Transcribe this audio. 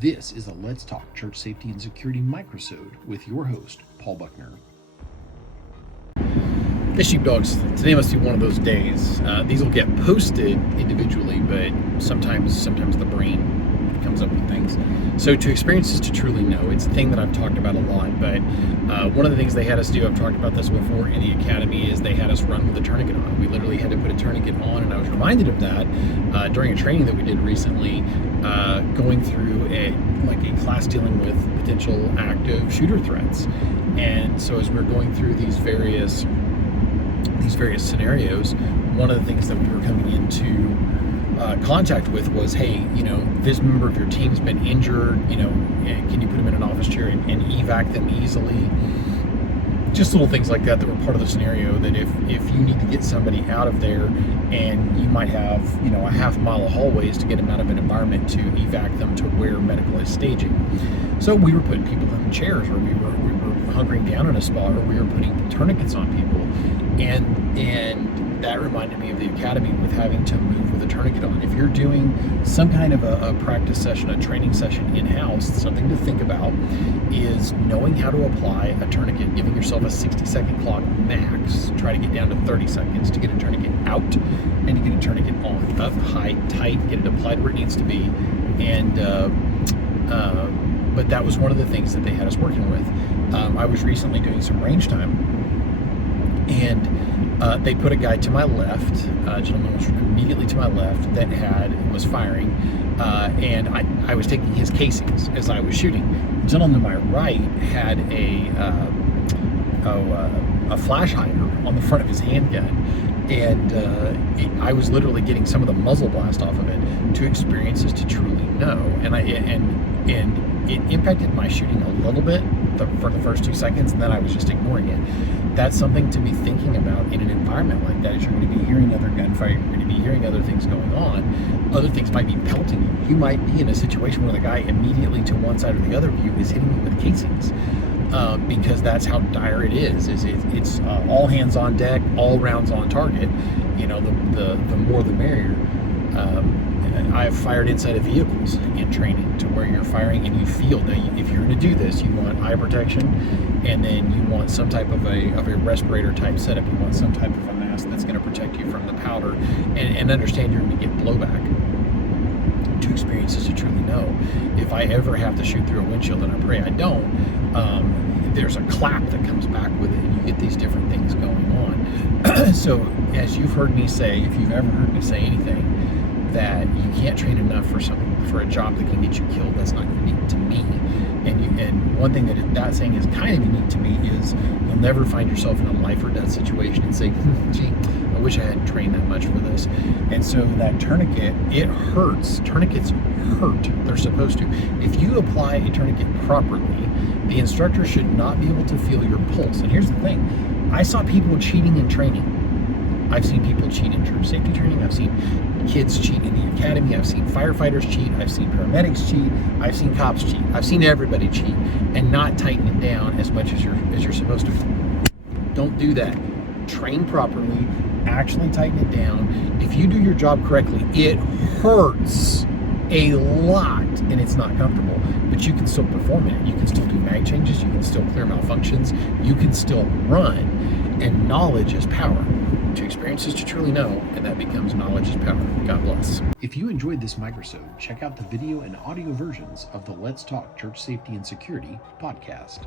This is a Let's Talk Church Safety and Security microsode with your host, Paul Buckner. Hey sheepdogs, today must be one of those days. These will get posted individually, but sometimes the brain comes up with things. So to experience is to truly know. It's a thing that I've talked about a lot, but one of the things they had us do, I've talked about this before in the academy, is they had us run with a tourniquet on. We literally had to put a tourniquet on, and I was reminded of that during a training that we did recently, going through a class dealing with potential active shooter threats. And so as we're going through these various scenarios, one of the things that we were coming into contact with was, hey, this member of your team's been injured, can you put them in an office chair and evac them easily? Just little things like that were part of the scenario, that if you need to get somebody out of there and you might have, a half mile of hallways to get them out of an environment to evac them to where medical is staging. So we were putting people in chairs, or we were hunkering down in a spot, or we were putting tourniquets on people. And that reminded me of the academy with having to move with a tourniquet on. If you're doing some kind of a practice session, a training session in-house, something to think about is knowing how to apply a tourniquet, giving yourself a 60-second clock max. Try to get down to 30 seconds to get a tourniquet out and to get a tourniquet on. Up, high, tight, get it applied where it needs to be. And but that was one of the things that they had us working with. I was recently doing some range time, and they put a guy to my left, a gentleman was immediately to my left that was firing, and I was taking his casings as I was shooting. The gentleman to my right had a flash hider on the front of his handgun, and I was literally getting some of the muzzle blast off of it. To experience is to truly know, and it impacted my shooting a little bit for the first 2 seconds, and then I was just ignoring it. That's something to be thinking about in an environment like that. Is you're going to be hearing other gunfire, you're going to be hearing other things going on. Other things might be pelting you. You might be in a situation where the guy immediately to one side or the other of you is hitting you with casings, because that's how dire it is. It's all hands on deck, all rounds on target. The more the merrier. I've fired inside of vehicles in training to where you're firing and you feel that if you're going to do this, you want eye protection, and then you want some type of a respirator type setup. You want some type of a mask that's going to protect you from the powder, and understand you're going to get blowback. To experience is to truly know. If I ever have to shoot through a windshield, and I pray I don't, there's a clap that comes back with it, and you get these different things going on. So as you've heard me say, if you've ever heard me say anything, that you can't train enough for a job that can get you killed, that's not unique to me. And one thing that saying is kind of unique to me is you'll never find yourself in a life or death situation and say, gee, I wish I hadn't trained that much for this. And so that tourniquet, it hurts. Tourniquets hurt. They're supposed to. If you apply a tourniquet properly, the instructor should not be able to feel your pulse. And here's the thing. I saw people cheating in training. I've seen people cheat in church safety training. I've seen kids cheat in the academy. I've seen firefighters cheat. I've seen paramedics cheat. I've seen cops cheat. I've seen everybody cheat and not tighten it down as much as you're supposed to. Don't do that. Train properly. Actually tighten it down. If you do your job correctly, it hurts a lot and it's not comfortable, but you can still perform it. You can still do mag changes. You can still clear malfunctions. You can still run. And knowledge is power. To experience is to truly know, and that becomes knowledge is power. God bless. If you enjoyed this microsode, check out the video and audio versions of the Let's Talk Church Safety and Security podcast.